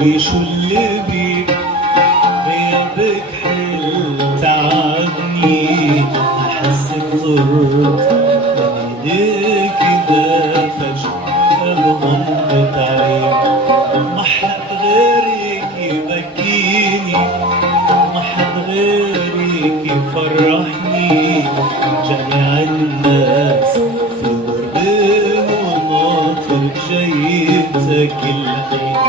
تدري شو اللي بيك غيابك حل تعبني، أحس بطرت من ايديك كده فجأة بغمضة عين. ما حد غيرك يبكيني، ما حد غيرك يفرحني، جميع الناس في غربة وناطرك جايتك الحين.